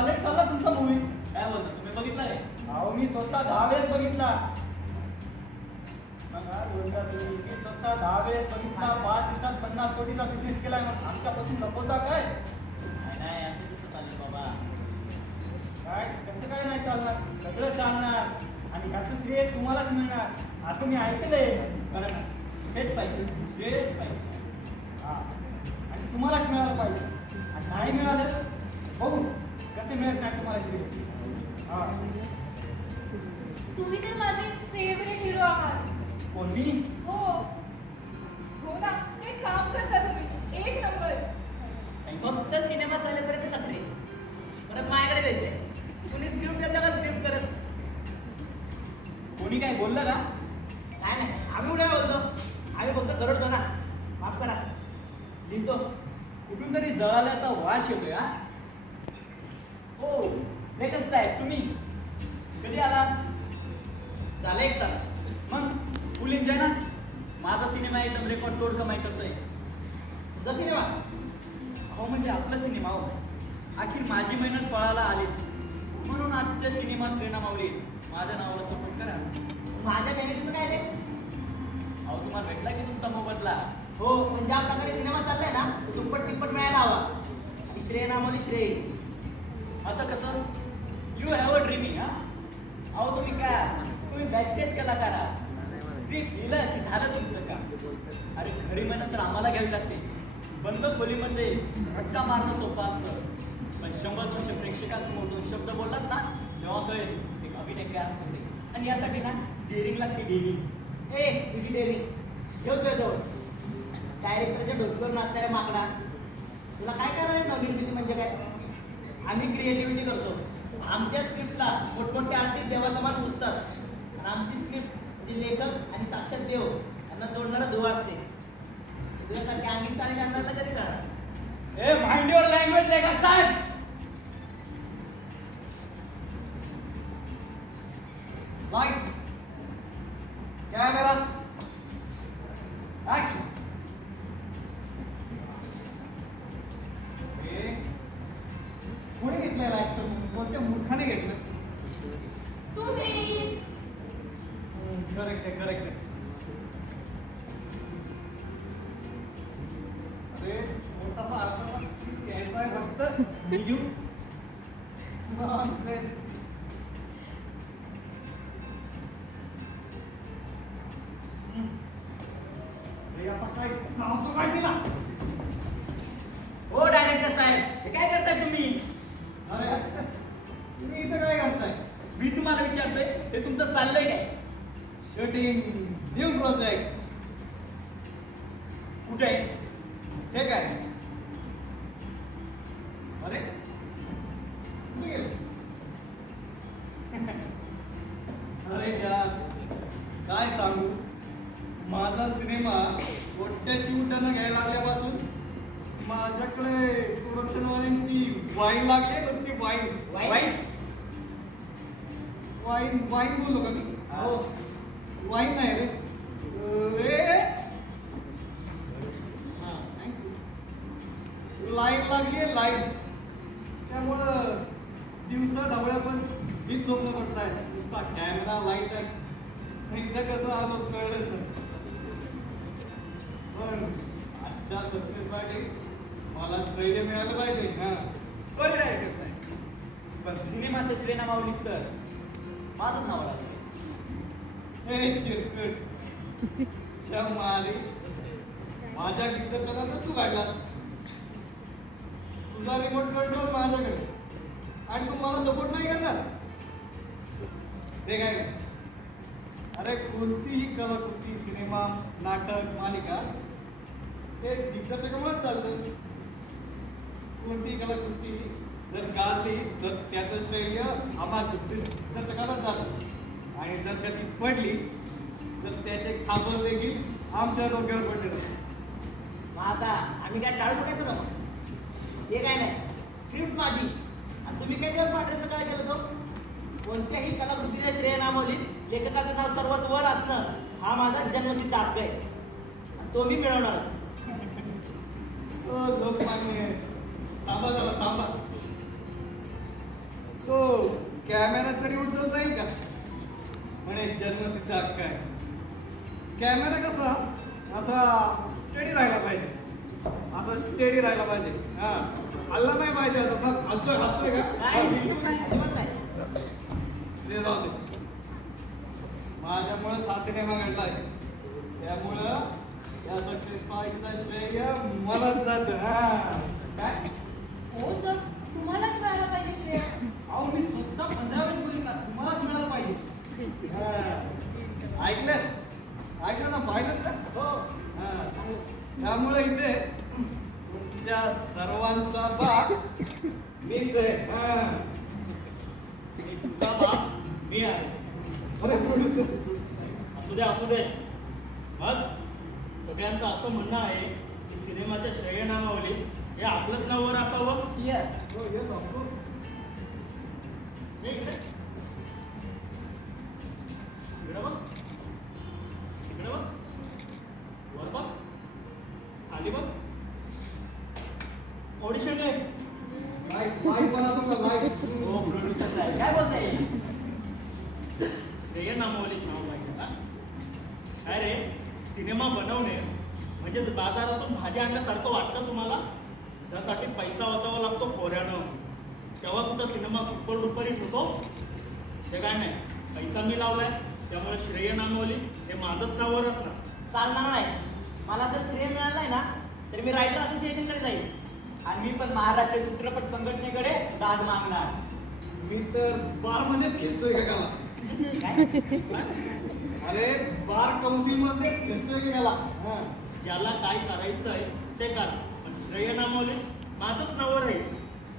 Already चालला तुमचा movie. काय बोलता तुम्ही बघितलाय? अहो मी स्वतः 10 वेळेस बघितला. मग आज बोलता तुम्ही की स्वतः 10 वेळेस बघितला, 5 दिवसात 50 कोटीचा बिझनेस केलाय. मग आमच्यापासून लपवता काय? नाही असं कसं चालेल बाबा? काय कसं काय नाही चालणार? सगळं चालणार आणि ह्याचं श्रेय तुम्हालाच मिळणार असं मी ऐकलंय. बरं ना, हेच पाहिजे, हेच पाहिजे. हा आणि तुम्हालाच मिळालं पाहिजे. आणि नाही मिळालं बघू कसे मिळत नाही तुम्हाला श्रेय. हा तुम्ही तर माझे फेवरेट हिरो आहात. कोण मी? हो हो ना, एक काम करता तुम्ही, एक नंबर. फक्त सिनेमा चालेपर्यंत नखरे. परत माझ्याकडे द्यायचंय. कुणी स्क्रिप्ट देतं का स्क्रिप्ट करत? कोणी काय बोललं का? नाही नाही, आम्ही उड्या बोलतो. आम्ही फक्त करडतो ना. माफ करा, लिहितो. कुठून तरी जळाल्याचा वास येतोय. हा हो लेखक साहेब तुम्ही कधी आला? झालं 1 तास. मग फुल एन्जॉय ना. माझा सिनेमा एकदम रेकॉर्ड तोड कमाई करतोय. तुझा सिनेमा? हो म्हणजे आपला सिनेमा हो. अखेर माझी मेहनत फळाला आलीच. म्हणून आजच्या सिनेमा श्रेणा माऊली माझ्या नावाला सपोर्ट करा. माझ्या मेहनतीचं काय रे? अहो तुम्हाला भेटला की तुमचा मोबदला. हो, पण ज्या प्रकारे सिनेमा चाललाय ना, तो दुप्पट तिप्पट मिळायला हवा. आणि श्रेय नामोली श्रेय. असं कसं? You have a dreaming. हा अहो तुम्ही काय तुम्ही बॅकस्टेज कलाकार आहात. स्क्रिप्ट लिहिलं की झालं तुमचं काम. अरे खरी मेहनत तर आम्हाला घ्यावी लागते. बंद खोलीमध्ये फटका मारणं सोपं असतं, पण 100-200 प्रेक्षकांसमोर 2 शब्द बोललात ना तेव्हा कळेल एक अभिनय काय असतो ते. आणि यासाठी ना डेअरिंग लागते, डेअरिंग. ए तुझी डेअरी घेऊ तुझ्याजवळ. डायरेक्टरच्या डोक्यावर नाचणाऱ्या माकडा, तुला काय करायला निर्मिती म्हणजे काय? आम्ही क्रिएटिव्हिटी करतो. आमच्या स्क्रिप्टला मोठमोठे आर्टिस्ट देवासमान पुजतात. आणि आमची स्क्रिप्ट म्हणजे लेखक आणि साक्षात देव यांना जोडणारा दुवा असते. तुझ्यासारखे अंगीन चाळी करणाऱ्याला कधी जाणार? ए माइंड युअर लँग्वेज लेखक साहेब. Lights, camera, action. कोणी घेतलेला ऍक्टर? कोणत्या मूर्खाने घेतलं? तुम्हीच. करेक्ट आहे, करेक्ट आहे. अरे छोटासा अर्धा piece घ्यायचा आहे फक्त. मी घेऊ? Nonsense. अरे आता काय सांगतो काय तिला? हो डायरेक्टर साहेब हे काय करताय तुम्ही? अरे तुम्ही इथं काय करताय? मी तुम्हाला विचारतोय हे तुमचं चाललंय काय? Shooting new project. कुठे आहे? हे काय? अरे कुठे गेले? अरे यार काय सांगू, माझा सिनेमा कोट्याची उड्डाणं घ्यायला लागल्यापासून माझ्याकडे प्रोडक्शनवाल्यांची वाईन लागली. नुसती वाईन. वाईट? वाईन वाईन बोललो का मी? हो. वाईन नाही रे. रे लाईन लागली, लाईन. त्यामुळं दिवसा ढवळ्या पण हीच झोपणं पडताय. नुसता कॅमेरा लाईट एकदा कसं आलो कळलंच नाही. पण आजच्या सक्सेस पाहिजे मला पहिले मिळालं पाहिजे. हा सॉरी डायरेक्टर साहेब पण सिनेमाचं श्रेणा माऊली तर माझंच नाव लागलं. हे चिरकट च्या मारी माझ्या दिग्दर्शकांना तू काढलास. तुझा रिमोट कंट्रोल माझ्याकडे आणि तू मला सपोर्ट नाही करणार. ते काय कर. अरे कोणतीही कलाकृती, सिनेमा, नाटक, मालिका हे दिग्दर्शकामुळेच चालतं. कोणतीही कलाकृती जर गाजली तर त्याचं श्रेय आम्हा दिग्दर्शकालाच जातं. आणि जर कधी पडली तर त्याचे खापर देखील आमच्या डोक्यावर पडले. मग आता आम्ही काय टाळ टाळू ना मग? हे काय नाही, स्क्रिप्ट माझी आणि तुम्ही काय त्यावर पाठवायचं काय केलं तो? कोणत्याही कलाकृतीच्या श्रेय नामवली लेखकाचं नाव सर्वात वर असणं हा माझा जन्मसिद्ध हक्क आहे आणि तो मी मिळवणारच. लोकमान्य थांबा जरा थांबा. तो कॅमेरा तरी उचलता येईल का? म्हणे जन्मसिद्ध हक्क आहे. कॅमेरा कसा असा स्टेडी राहायला पाहिजे, असा स्टेडी राहायला पाहिजे. हा हल्ला नाही पाहिजे. आता बघ हलतोय हलतोय का? नाही बिलकुल नाही, अजिबात नाही. ते जाऊ दे. माझ्यामुळेच हा सिनेमा घडलाय, त्यामुळं या सक्सेस पार्टीचा श्रेय मलाच जात. काय हो तर तुम्हालाच मिळायला पाहिजे श्रेय. अहो मी स्वतः 15 वेळेस बोलून ना तुम्हालाच मिळालं पाहिजे. ऐकलं ऐकलं ना, पाहिलं ना? हो. त्यामुळे इथे तुमच्या सर्वांचा बाप मीच आहे. तुझा बाप मी आहे. अरे प्रोड्युसर, असू दे. मग सगळ्यांचं असं म्हणणं आहे की सिनेमाच्या श्रेयनामावली हे आपलंच नावावर असावं. येस. हो येस ऑफकोर्स. मी इकडे बघ, इकडे बघ, वर बघ, खाली बघ. ऑडिशन आहे. लाईट बनवा तुमचा लाईट. हो प्रोड्युसर साहेब काय बोलताय? श्रेयनामावलीत नाव पाहिजे का? काय रे, सिनेमा बनवणे म्हणजे बाजारातून भाजी आणल्यासारखं वाटतं तुम्हाला? त्यासाठी पैसा वाचावा लागतो खोऱ्यानं, तेव्हा कुठं सिनेमा सुपर डुपर हिट होतो? ते काय नाही, पैसा मी लावलाय, त्यामुळे श्रेयनामावली हे माझंच नावावर असणार. चालणार नाही. मला जर श्रेय मिळालं नाही ना तर मी रायटर असोसिएशनकडे जाईल. आणि मी पण महाराष्ट्र चित्रपट संघटनेकडे दाद मागणार. मी तर बार मध्येच खेळतोय का त्याला? अरे बार काउन्सिल मध्ये खेळतोय का त्याला? ज्याला काय करायचं आहे ते करा, पण श्रेयनामावलीत माझंच नावावर आहे.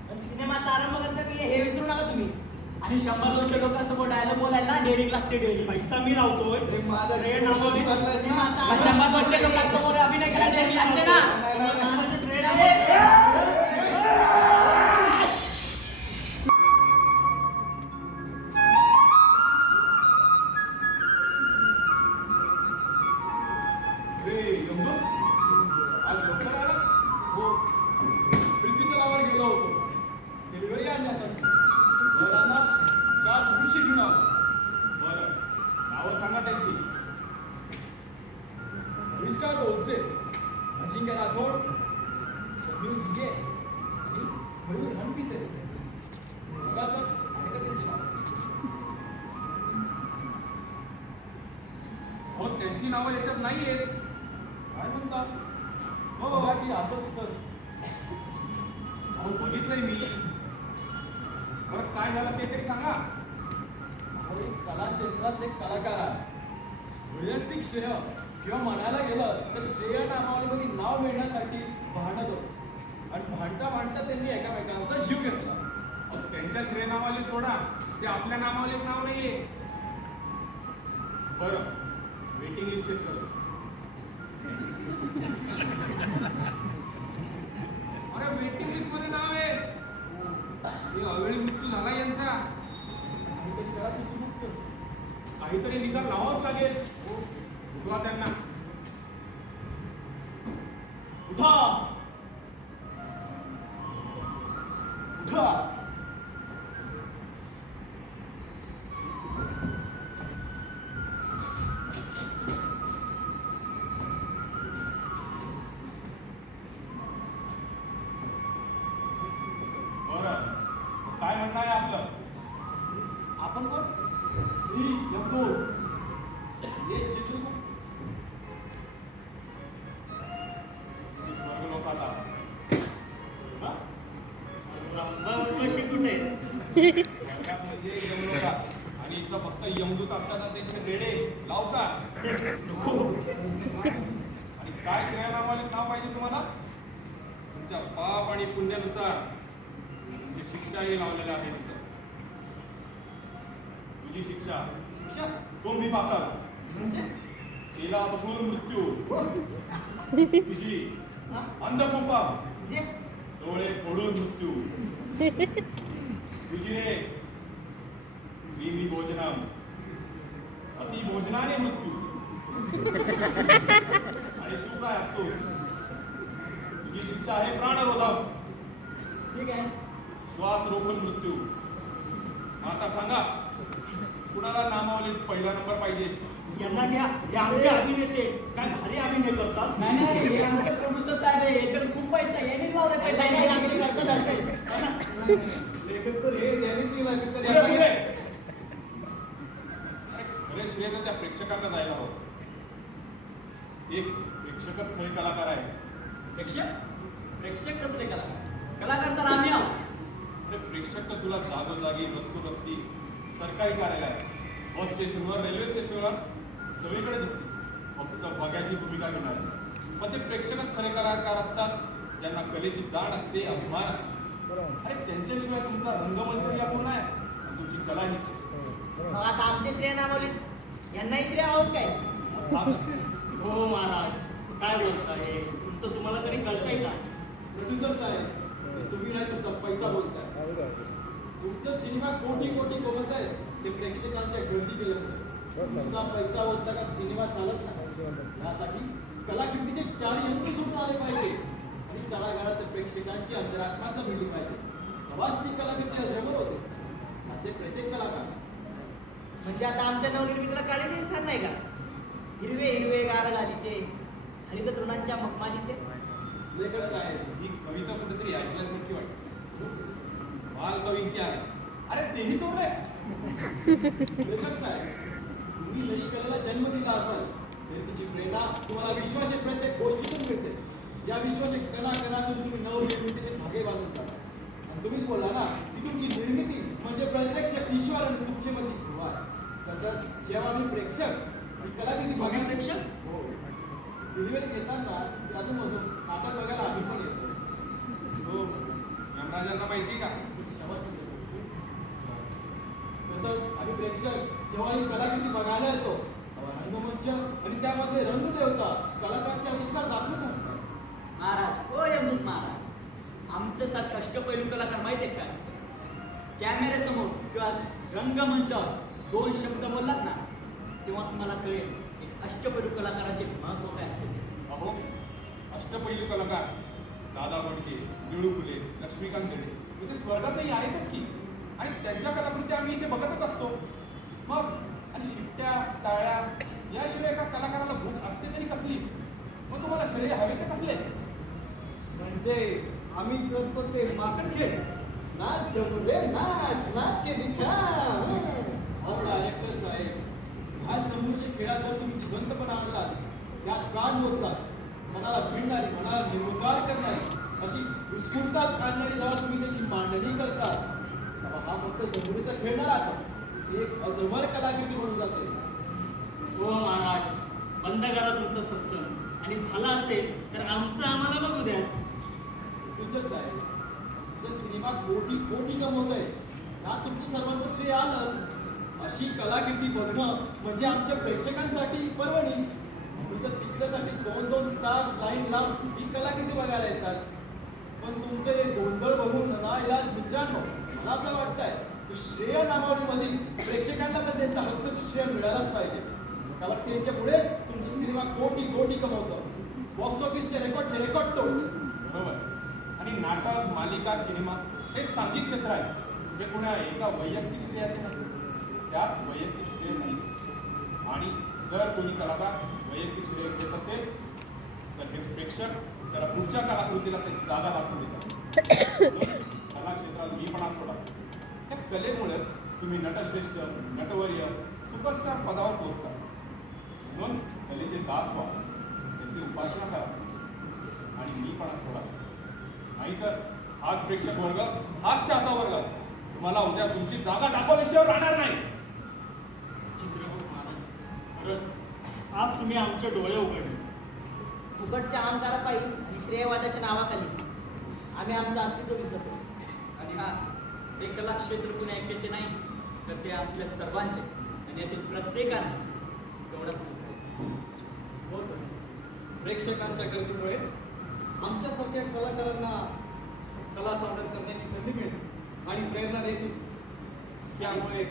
पण सिनेमाचा आरंभ करता की हे विसरू नका तुम्ही. आणि 100-200 लोकांसोबत डायलॉग बोलायला डेअरिंग लागते डेअरिंग. पैसा मी लावतोय. अरे माझा श्रेयनामावली काढलायस ना? सिनेमाचा 100-200 लोकांसमोर अभिनय करायला डेअरिंग लागते ना. नाही, नाही, नाही. सिनेमाचे श्रेयनामावली. रे यमदूत, आज लवकर आला? हो, प्रिन्सिपलावर गेलो होतो डिलिव्हरी आणण्यासाठी. मुलांना 4 भविष्य घेऊन आलो. बरं, नावं सांगा त्यांची. आविष्कार बोलचे, अजिंक्य राठोड, समीर भिगे आणि मयूर रणपिसे. बघा तर, आहे का त्यांची नावं? हो, त्यांची नावं याच्यात नाही आहेत. काय म्हणता? हो बघा की असं होतंच. अहो बघितलंय मी. बरं काय झालं ते तरी सांगा. अहो एक कला क्षेत्रात एक कलाकार आहे. वैयक्तिक श्रेय किंवा म्हणायला गेलं तर श्रेय नामावलीमध्ये नाव मिळण्यासाठी भांडत होतो. आणि भांडता त्यांनी एकामेकांचा जीव घेतला. अहो त्यांच्या श्रेय नावाली सोडा, ते आपल्या नामावलीत नाव नाहीये. बरं, वेटिंग लिस्ट चेक करू. अरे वेटिंग लिस्ट मध्ये नाव आहे. हे अवेळी मृत्यू झाला यांचा. काहीतरी करा चित्रगुप्त. काहीतरी निकाल लावाच लागेल. उठवा त्यांना. उठा. उठा. बरं, काय म्हणणं आहे आपलं? आपण कोण? श्री यमदूत. हे चित्रगुप्त. तुम्ही स्वर्गलोकात आहात. रामबाबाशी कुठे? जगात म्हणजे यमलोकात. आणि इथं फक्त यमदूत असताना त्यांचे रेडे लावतात. आणि काय श्रेयनामावलीत नाव पाहिजे तुम्हाला? तुमच्या पाप आणि पुण्यानुसार तुमची शिक्षाही लावलेल्या आहे तिथं. तुझी शिक्षा शिक्षा दोन्ही पातळ म्हणजे? केला बघून मृत्यू. तुझी अंधकुंपा, जे डोळे फोडून मृत्यू. तुझी रे मी भोजनम, अति भोजनाने मृत्यू. आणि तू काय असतोस? तुझी शिक्षा आहे प्राणरोधक, ठीक आहे. श्वास रोखून मृत्यू. आता सांगा कुणाला नामावलीत पहिला नंबर पाहिजे? यांना घ्या, हे आमचे अभिनेते काय भारी अभिनय करतात. नाही नाही हे आमचं प्रोड्युसर साहेब आहे, याच्याकडे खूप पैसा आहे, यांनीच लावलाय पैसा. नाही, आमचे करतात आहे. लेखक तर हे त्यांनीच दिला पिक्चर पुढे, पुढे. अरे श्रेय तर त्या प्रेक्षकांना जायला हवं. एक प्रेक्षकच खरे कलाकार आहे. प्रेक्षक कसले कलाकार? कलाकार तर आम्ही आहोत. अरे प्रेक्षक तर तुला जागोजागी वस्तू सरकारी कार्यालय, बस स्टेशनवर, रेल्वे स्टेशनवर सगळीकडे दिसते. फक्त बघ्याची भूमिका घेणार. पण ते प्रेक्षकच खरे कलाकार असतात ज्यांना कलेची जाण असते, अभिमान असतो. अरे त्यांच्याशिवाय तुमचा रंगमंचही अपूर्ण आहे आणि तुमची कलाही. मग आता आमचे श्रेय नामावलीत यांनाही श्रेय आहोत काय? हो महाराज, काय बोलताय? तुमचं तुम्हाला तरी कळतंय का? प्रोड्युसर साहेब, तुम्ही नाही तुमचा पैसा बोलताय. तुमचं सिनेमा कोटी कोटी कमवत आहे ते प्रेक्षकांच्या गर्दी केल्यामुळे. नुसता पैसा बोलता का सिनेमा चालत नाही. यासाठी कलाकृतीचे चारही अंक सुटून आले पाहिजे आणि तळागाळात प्रेक्षकांची अंतरात्माचा मिळली पाहिजे. तेव्हाच ती कलाकृती अजरामर होते. ते प्रत्येक कलाकार म्हणजे आता आमच्या नवनिर्मितीला काळीचे स्थान नाही का? हिरवे हिरवे गार गालीचे, हरित तृणांच्या मखमालीचे. लेखक साहेब, ही कविता कुठेतरी ऐकल्यासारखी वाटते. बाल कवींची आहे. अरे तेही जोडलेस. लेखक साहेब, तुम्ही जरी कलेला जन्म दिला असाल तरी तिची प्रेरणा तुम्हाला विश्वाच्या प्रत्येक गोष्टीतून मिळते. या विश्वाच्या कणाकणातून तुम्ही नवनिर्मितीचे धागे बांधून जाता. आणि तुम्हीच बोलला ना की तुमची निर्मिती म्हणजे प्रत्यक्ष ईश्वर आणि तुमचे मध्ये दुवा आहे. तसंच जेव्हा मी प्रेक्षक ही कलाकृती बघा प्रेक्षक? हो, डिलिव्हरी घेताना त्यातून मधून नाटक बघायला आम्ही पण येतो. हो, यमराजांना माहिती का? तसंच आम्ही प्रेक्षक जेव्हा ही कलाकृती बघायला येतो तेव्हा रंगमंच आणि त्यामध्ये रंगदेवता कलाकारचे आविष्कार दाखवत असतात. महाराज, ओ यमदूत महाराज, आमच्यासारखे अष्टपैलू कलाकार माहिती आहे काय असतं? कॅमेऱ्यासमोर किंवा रंगमंचावर 2 शब्द बोललात ना तेव्हा तुम्हाला कळेल की अष्टपैलू कलाकाराचे महत्व काय असते. अहो, अष्टपैलू कलाकार दादा बडके, निळू फुले, लक्ष्मीकांत बेर्डे ते स्वर्गातही आहेतच की. आणि त्यांच्या कलाकृती आम्ही इथे बघतच असतो. मग आणि शिट्ट्या, टाळ्या याशिवाय एका कलाकाराला भूक असते तरी कसली? मग तुम्हाला श्रेय हवे ते कसले? म्हणजे आम्ही करतो ते माकड खेळ. नाच जमले नाच, नाच के दिखा. असं आहे कसं आहे. ह्या जमूच्या खेळात जर तुम्ही जिवंतपणा आणलात, त्यात प्राण ओतलात, मनाला भिडणारी, मनाला निर्विकार करणारी, अशी उत्स्फूर्तात आणणारी जेव्हा तुम्ही त्याची मांडणी करता तेव्हा हा फक्त जमुरीचा खेळ न राहता ती एक अजबर कलाकृती म्हणून जाते. हो महाराज, बंद करा तुमचं सत्संग आणि झालं असेल तर आमचं आम्हाला बघू द्या. प्रोड्युसर साहेब, जर सिनेमा कोटी कोटी कमवतोय ना तुमचं सर्वांचं श्रेय आलंच. अशी कलाकृती बघणं म्हणजे आमच्या प्रेक्षकांसाठी पर्वणी. म्हणून तर तिकडसाठी 2-2 तास लाईन लावून ही कलाकृती बघायला येतात. पण तुमचं हे गोंधळ बघून ना इलाज मित्रांनो, मला असं वाटतंय की श्रेय नामावलीमधील प्रेक्षकांना पण त्यांचा हक्काचं श्रेय मिळायलाच पाहिजे. कारण त्यांच्या पुढेच तुमचा सिनेमा कोटी कोटी कमवतो. बॉक्स ऑफिसचे रेकॉर्ड तोडतो. बरोबर. आणि नाटक, मालिका, सिनेमा हे सांघिक क्षेत्र आहे. हे कुणा एका वैयक्तिक श्रेयाचे नाही. त्यात वैयक्तिक श्रेय नाही. आणि जर कोणी कलाकार वैयक्तिक श्रेय घेत असेल तर हे प्रेक्षक त्याला पुढच्या कलाकृतीला त्याची जागा दाखवून देतात. कला क्षेत्रात मीपणा सोडा. त्या कलेमुळेच तुम्ही नटश्रेष्ठ, नटवर्य, सुपरस्टार पदावर पोहोचता. म्हणून कलेचे दास व्हा, त्याची उपासना करा आणि मीपणा सोडा. नाहीतर हाच प्रेक्षक वर्ग, हाच चाहता वर्ग तुम्हाला उद्या तुमची जागा दाखवल्याशिवाय राहणार नाही. चित्रपट महाराज, खरंच आज तुम्ही आमचे डोळे उघडले. फुकटच्या अहंकारापायी आणि श्रेयवादाच्या नावाखाली आम्ही आमचं अस्तित्व विसरतो. आणि हा हे कला क्षेत्र कुणी ऐकायचे नाही तर ते आपल्या सर्वांचे आणि यातील प्रत्येकाने तेवढंच मोठं आहे. होतं. प्रेक्षकांच्या गर्दीमुळेच आमच्यासारख्या कलाकारांना कला सादर करण्याची संधी मिळते आणि प्रेरणा देखील. त्यामुळे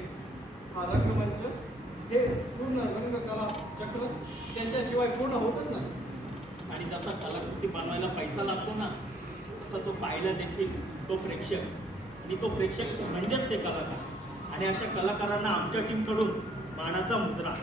हा रंगमंच हे पूर्ण रंगकला चक्र त्यांच्याशिवाय पूर्ण होतच नाही. आणि जसा कलाकृती बनवायला पैसा लागतो ना, तसा तो पाहायला देखील तो प्रेक्षक, आणि तो प्रेक्षक म्हणजेच ते कलाकार. आणि अशा कलाकारांना आमच्या टीमकडून मानाचा मुद्रा.